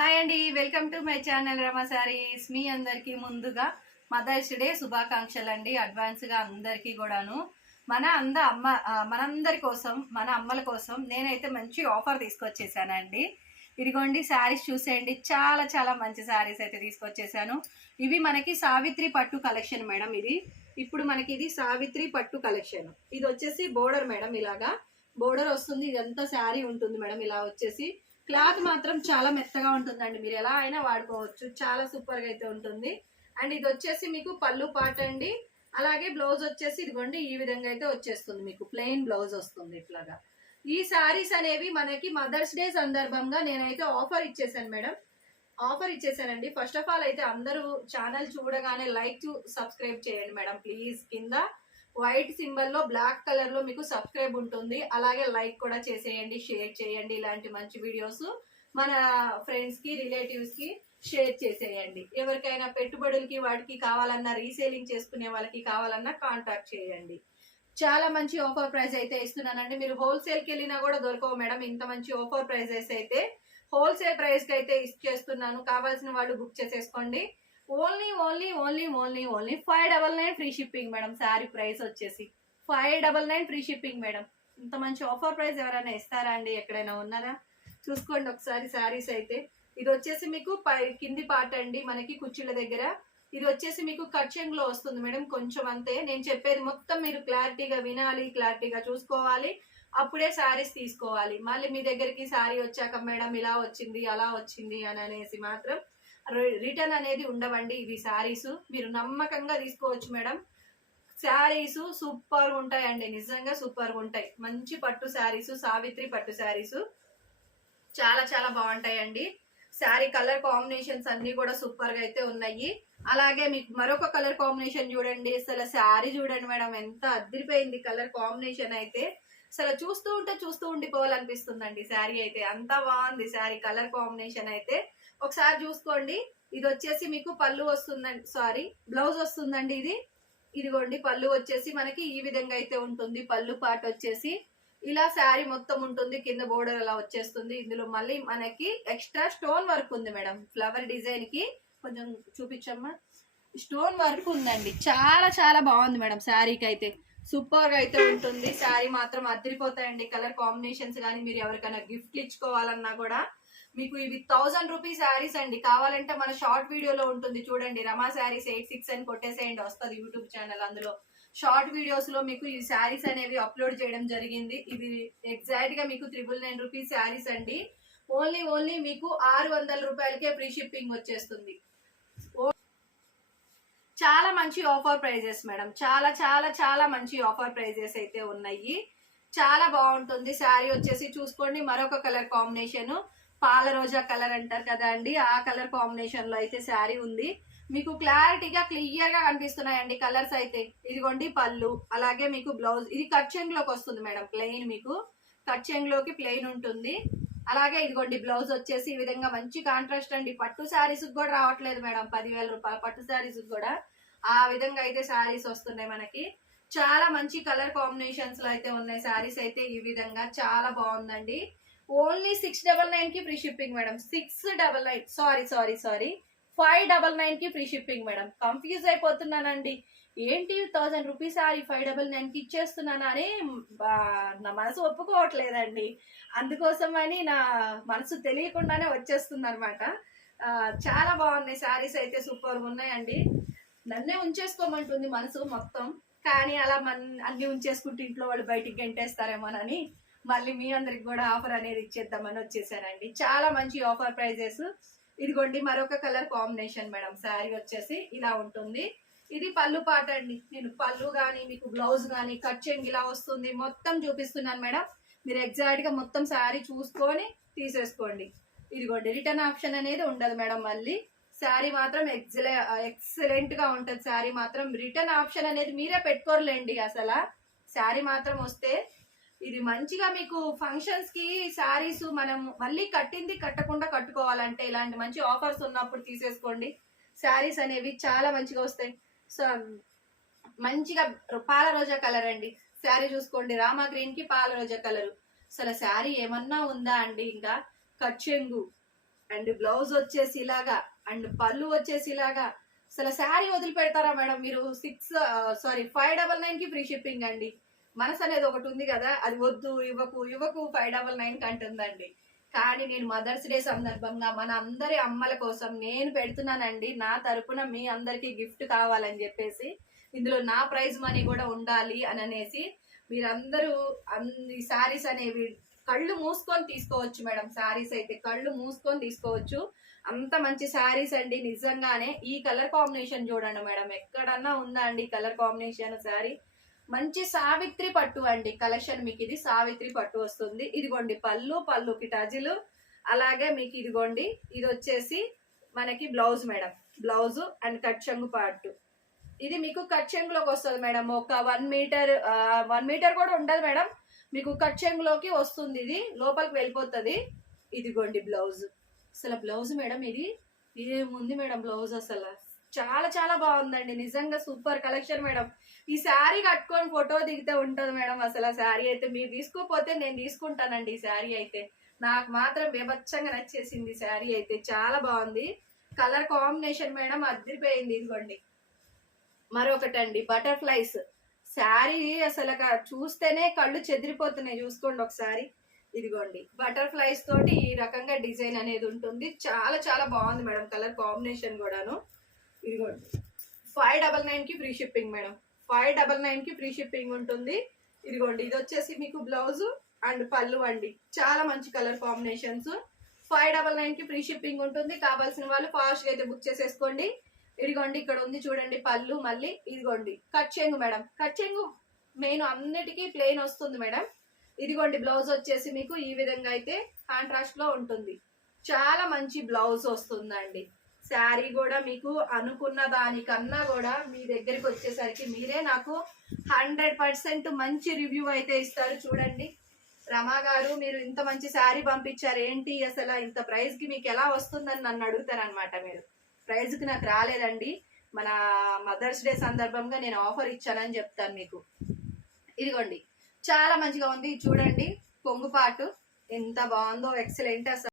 Hi అండి welcome to my channel Rama sarees. మీ అందరికీ ముందుగా మదర్స్ డే శుభాకాంక్షలు అండి అడ్వాన్స్గా అందరికీ కూడాను. మన అంద అమ్మ మనందరి కోసం మన అమ్మల కోసం నేనైతే మంచి ఆఫర్ తీసుకొచ్చేసానండి. ఇదిగోండి శారీస్ చూసేయండి. చాలా చాలా మంచి శారీస్ అయితే తీసుకొచ్చేసాను. ఇవి మనకి సావిత్రి పట్టు కలెక్షన్ మేడం ఇది. ఇప్పుడు మనకి ఇది సావిత్రి పట్టు కలెక్షన్ ఇది వచ్చేసి బోర్డర్ మేడం ఇలాగా. బోర్డర్ వస్తుంది ఇదంతా శారీ ఉంటుంది మేడం. ఇలా వచ్చేసి క్లాత్ మాత్రం చాలా మెత్తగా ఉంటుందండి. మీరు ఎలా అయినా వాడుకోవచ్చు. చాలా సూపర్గా అయితే ఉంటుంది. అండ్ ఇది వచ్చేసి మీకు పళ్ళు పాట అండి. అలాగే బ్లౌజ్ వచ్చేసి ఇదిగోండి ఈ విధంగా అయితే వచ్చేస్తుంది మీకు. ప్లెయిన్ బ్లౌజ్ వస్తుంది ఇట్లాగా. ఈ శారీస్ అనేవి మనకి మదర్స్ డే సందర్భంగా నేనైతే ఆఫర్ ఇచ్చేసాను మేడం. ఆఫర్ ఇచ్చేసానండి. ఫస్ట్ ఆఫ్ ఆల్ అయితే అందరూ ఛానల్ చూడగానే లైక్ సబ్స్క్రైబ్ చేయండి మేడం. ప్లీజ్. కింద వైట్ సింబల్లో బ్లాక్ కలర్లో మీకు సబ్స్క్రైబ్ ఉంటుంది. అలాగే లైక్ కూడా చేసేయండి షేర్ చేయండి ఇలాంటి మంచి వీడియోస్ మన ఫ్రెండ్స్కి రిలేటివ్స్కి షేర్ చేసేయండి. ఎవరికైనా పెట్టుబడులకి వాటికి కావాలన్నా రీసేలింగ్ చేసుకునే వాళ్ళకి కావాలన్నా కాంటాక్ట్ చేయండి. చాలా మంచి ఆఫర్ ప్రైస్ అయితే ఇస్తున్నానండి. మీరు హోల్సేల్కి వెళ్ళినా కూడా దొరకవు మేడం. ఇంత మంచి ఆఫర్ ప్రైజెస్ అయితే హోల్సేల్ ప్రైస్కి అయితే అయితే ఇచ్చేస్తున్నాను. కావాల్సిన వాళ్ళు బుక్ చేసేసుకోండి. Only only only only only five double nine free shipping madam saree price వచ్చేసి five double nine free shipping madam ఇంత మంచి ఆఫర్ ప్రైస్ ఎవరైనా ఇస్తారా అండి? ఎక్కడైనా ఉన్నారా? చూసుకోండి ఒకసారి శారీస్ అయితే. ఇది వచ్చేసి మీకు పై కింది పార్ట్ అండి. మనకి కుర్చీల దగ్గర. ఇది వచ్చేసి మీకు కట్చెంగ్లో వస్తుంది మేడం కొంచెం అంతే. నేను చెప్పేది మొత్తం మీరు క్లారిటీగా వినాలి క్లారిటీగా చూసుకోవాలి. అప్పుడే శారీస్ తీసుకోవాలి. మళ్ళీ మీ దగ్గరికి శారీ వచ్చాక మేడం ఇలా వచ్చింది అలా వచ్చింది అని అనేసి మాత్రం రిటర్న్ అనేది ఉండవండి ఇవి శారీస్. మీరు నమ్మకంగా తీసుకోవచ్చు మేడం. శారీస్ సూపర్గా ఉంటాయండి. నిజంగా సూపర్గా ఉంటాయి. మంచి పట్టు శారీస్ సావిత్రి పట్టు శారీస్. చాలా చాలా బాగుంటాయండి. శారీ కలర్ కాంబినేషన్స్ అన్ని కూడా సూపర్గా అయితే ఉన్నాయి. అలాగే మీకు మరొక కలర్ కాంబినేషన్ చూడండి. అసలు శారీ చూడండి మేడం. ఎంత అదిరిపోయింది కలర్ కాంబినేషన్ అయితే. అసలు చూస్తూ ఉంటే చూస్తూ ఉండిపోవాలనిపిస్తుందండి శారీ అయితే. అంత బాగుంది శారీ కలర్ కాంబినేషన్ అయితే. ఒకసారి చూసుకోండి. ఇది వచ్చేసి మీకు పళ్ళు వస్తుందండి సారీ బ్లౌజ్ వస్తుందండి ఇది. ఇదిగోండి పళ్ళు వచ్చేసి మనకి ఈ విధంగా అయితే ఉంటుంది. పళ్ళు పాట వచ్చేసి ఇలా శారీ మొత్తం ఉంటుంది. కింద బోర్డర్ అలా వచ్చేస్తుంది. ఇందులో మళ్ళీ మనకి ఎక్స్ట్రా స్టోన్ వర్క్ ఉంది మేడం. ఫ్లవర్ డిజైన్కి కొంచెం చూపించమ్మా. స్టోన్ వర్క్ ఉందండి. చాలా చాలా బాగుంది మేడం శారీకి అయితే. సూపర్గా అయితే ఉంటుంది. శారీ మాత్రం అదిరిపోతాయండి కలర్ కాంబినేషన్స్ కానీ మీరు ఎవరికైనా గిఫ్ట్ ఇచ్చుకోవాలన్నా కూడా మీకు ఇవి థౌసండ్ రూపీస్ శారీస్ అండి. కావాలంటే మన షార్ట్ వీడియోలో ఉంటుంది చూడండి. రమా శారీస్ ఎయిట్ సిక్స్ అని కొట్టేసేయండి. వస్తుంది యూట్యూబ్ ఛానల్ అందులో. షార్ట్ వీడియోస్లో మీకు ఈ శారీస్ అనేవి అప్లోడ్ చేయడం జరిగింది. ఇది ఎగ్జాక్ట్గా మీకు త్రిబుల్ నైన్ రూపీస్ శారీస్ అండి. ఓన్లీ ఓన్లీ మీకు ఆరు వందల రూపాయలకే ఫ్రీ షిప్పింగ్ వచ్చేస్తుంది. చాలా మంచి ఆఫర్ ప్రైజెస్ మేడం చాలా చాలా చాలా మంచి ఆఫర్ ప్రైజెస్ అయితే ఉన్నాయి. చాలా బాగుంటుంది. శారీ వచ్చేసి చూసుకోండి. మరొక కలర్ కాంబినేషన్ పాల రోజా కలర్ అంటారు కదా అండి. ఆ కలర్ కాంబినేషన్లో అయితే శారీ ఉంది. మీకు క్లారిటీగా క్లియర్గా కనిపిస్తున్నాయండి కలర్స్ అయితే. ఇదిగోండి పళ్ళు అలాగే మీకు బ్లౌజ్. ఇది కట్ చెంగ్లోకి వస్తుంది మేడం ప్లెయిన్ మీకు. కట్ చెంగ్లోకి ప్లెయిన్ ఉంటుంది. అలాగే ఇదిగోండి బ్లౌజ్ వచ్చేసి ఈ విధంగా మంచి కాంట్రాస్ట్ అండి. పట్టు శారీస్ కూడా రావట్లేదు మేడం పదివేల రూపాయల పట్టు శారీస్ కూడా. ఆ విధంగా అయితే శారీస్ వస్తున్నాయి మనకి. చాలా మంచి కలర్ కాంబినేషన్స్లో అయితే ఉన్నాయి శారీస్ అయితే. ఈ విధంగా చాలా బాగుందండి. ఓన్లీ సిక్స్ డబల్ నైన్కి free shipping madam. Six double nine sorry sorry sorry. Five double నైన్కి ఫ్రీ షిప్పింగ్ మేడం. కన్ఫ్యూజ్ అయిపోతున్నానండి. ఏంటి thousand rupees sorry five double నైన్కి ఇచ్చేస్తున్నాను అని నా మనసు ఒప్పుకోవట్లేదండి. అందుకోసం అని నా మనసు తెలియకుండానే వచ్చేస్తుంది అనమాట చాలా బాగున్నాయి. శారీస్ అయితే సూపర్ ఉన్నాయండి. నన్నే ఉంచేసుకోమంటుంది మనసు మొత్తం. కానీ అలా మన అన్ని ఉంచేసుకుంటే ఇంట్లో వాళ్ళు బయటికి గెంటేస్తారేమోనని మళ్ళీ మీ అందరికి కూడా ఆఫర్ అనేది ఇచ్చేద్దామని వచ్చేసానండి. చాలా మంచి ఆఫర్ ప్రైజెస్. ఇదిగోండి మరొక కలర్ కాంబినేషన్ మేడం. శారీ వచ్చేసి ఇలా ఉంటుంది. ఇది పళ్ళు పాట అండి. నేను పళ్ళు కానీ మీకు బ్లౌజ్ కానీ కట్ చేయండి ఇలా వస్తుంది. మొత్తం చూపిస్తున్నాను మేడం. మీరు ఎగ్జాక్ట్గా మొత్తం శారీ చూసుకొని తీసేసుకోండి. ఇదిగోండి రిటర్న్ ఆప్షన్ అనేది ఉండదు మేడం మళ్ళీ. శారీ మాత్రం ఎక్సలె ఎక్సలెంట్గా ఉంటది. శారీ మాత్రం రిటర్న్ ఆప్షన్ అనేది మీరే పెట్టుకోరులేండి అసలు. శారీ మాత్రం వస్తే ఇది మంచిగా మీకు ఫంక్షన్స్కి శారీస్ మనం మళ్ళీ కట్టింది కట్టకుండా కట్టుకోవాలంటే ఇలాంటి మంచి ఆఫర్స్ ఉన్నప్పుడు తీసేసుకోండి. శారీస్ అనేవి చాలా మంచిగా వస్తాయి. సో మంచిగా పాల రోజా కలర్ అండి. శారీ చూసుకోండి. రామా గ్రీన్కి పాల రోజా కలర్ అసలు శారీ ఏమన్నా ఉందా అండి ఇంకా? కచ్చెంగు అండ్ బ్లౌజ్ వచ్చేసి ఇలాగా అండ్ పళ్ళు వచ్చేసి ఇలాగా అసలు శారీ వదిలిపెడతారా మేడం మీరు? సిక్స్ సారీ ఫైవ్ డబల్ నైన్కి ఫ్రీ షిప్పింగ్ అండి. మనసు అనేది ఒకటి ఉంది కదా అది వద్దు ఇవ్వకు ఇవ్వకు ఫైవ్ డబల్ నైన్ కంటుందండి అంటుందండి. కానీ నేను మదర్స్ డే సందర్భంగా మన అందరి అమ్మల కోసం నేను పెడుతున్నానండి నా తరపున మీ అందరికీ గిఫ్ట్ కావాలని చెప్పేసి ఇందులో నా ప్రైజ్ మనీ కూడా ఉండాలి అని అనేసి మీరందరూ అన్ని శారీస్ అనేవి కళ్ళు మూసుకొని తీసుకోవచ్చు మేడం శారీస్ అయితే కళ్ళు మూసుకొని తీసుకోవచ్చు. అంత మంచి శారీస్ అండి నిజంగానే. ఈ కలర్ కాంబినేషన్ చూడండి మేడం ఎక్కడన్నా ఉందా అండి కలర్ కాంబినేషన్ శారీ మంచి సావిత్రి పట్టు అండి కలెక్షన్ మీకు ఇది సావిత్రి పట్టు వస్తుంది. ఇదిగోండి పళ్ళు పళ్ళుకి టజులు అలాగే మీకు ఇదిగోండి ఇది వచ్చేసి మనకి blouse madam. Blouse and cut చెంగు పట్టు. ఇది మీకు కట్ చెంగులోకి వస్తుంది మేడం. ఒక వన్ మీటర్ వన్ మీటర్ కూడా ఉండదు మేడం. మీకు కట్ చెంగులోకి వస్తుంది ఇది. లోపలికి వెళ్ళిపోతుంది. ఇదిగోండి బ్లౌజ్. అసలు బ్లౌజ్ మేడం ఇది. ఇదేముంది మేడం బ్లౌజ్ అసలు? చాలా చాలా బాగుందండి. నిజంగా సూపర్ కలెక్షన్ మేడం. ఈ శారీ కట్టుకొని ఫోటో దిగితే ఉంటుంది మేడం అసలు ఆ శారీ అయితే. మీరు తీసుకోపోతే నేను తీసుకుంటానండి ఈ శారీ అయితే. నాకు మాత్రం బీభత్సంగా నచ్చేసింది శారీ అయితే. చాలా బాగుంది. కలర్ కాంబినేషన్ మేడం అదిరిపోయింది ఇదిగోండి. మరొకటండి బటర్ఫ్లైస్. శారీ అసలు చూస్తేనే కళ్ళు చెదిరిపోతున్నాయి చూసుకోండి ఒకసారి. ఇదిగోండి బటర్ఫ్లైస్ తోటి ఈ రకంగా డిజైన్ అనేది ఉంటుంది. చాలా చాలా బాగుంది మేడం కలర్ కాంబినేషన్ కూడాను. ఇదిగోండి ఫైవ్ డబల్ నైన్కి free shipping madam five double నైన్కి ఫ్రీ షిప్పింగ్ ఉంటుంది. ఇదిగోండి ఇది వచ్చేసి మీకు బ్లౌజ్ అండ్ పళ్ళు అండి. చాలా మంచి కలర్ కాంబినేషన్స్ ఫైవ్ డబల్ నైన్కి ఫ్రీ షిప్పింగ్ ఉంటుంది. కావాల్సిన వాళ్ళు ఫాస్ట్గా అయితే బుక్ చేసేసుకోండి. ఇదిగోండి ఇక్కడ ఉంది చూడండి పళ్ళు మళ్ళీ. ఇదిగోండి కట్ చెంగు మేడం కట్ చెంగు మెయిన్ అన్నిటికీ ప్లెయిన్ వస్తుంది మేడం ఇదిగోండి బ్లౌజ్ వచ్చేసి మీకు ఈ విధంగా అయితే కాంట్రాస్ట్లో ఉంటుంది. చాలా మంచి బ్లౌజ్ వస్తుందండి. శారీ కూడా మీకు అనుకున్న దానికన్నా కూడా మీ దగ్గరికి వచ్చేసరికి మీరే నాకు హండ్రెడ్ పర్సెంట్ మంచి రివ్యూ అయితే ఇస్తారు. చూడండి. రమా గారు మీరు ఇంత మంచి శారీ పంపించారు. ఏంటి అసలు ఇంత ప్రైస్కి మీకు ఎలా వస్తుందని నన్ను అడుగుతారనమాట మీరు. ప్రైజ్కి నాకు రాలేదండి. మన మదర్స్ డే సందర్భంగా నేను ఆఫర్ ఇచ్చానని చెప్తాను మీకు. ఇదిగోండి. చాలా మంచిగా ఉంది. ఇది చూడండి. కొంగుపాటు ఎంత బాగుందో ఎక్సలెంట్ అసలు.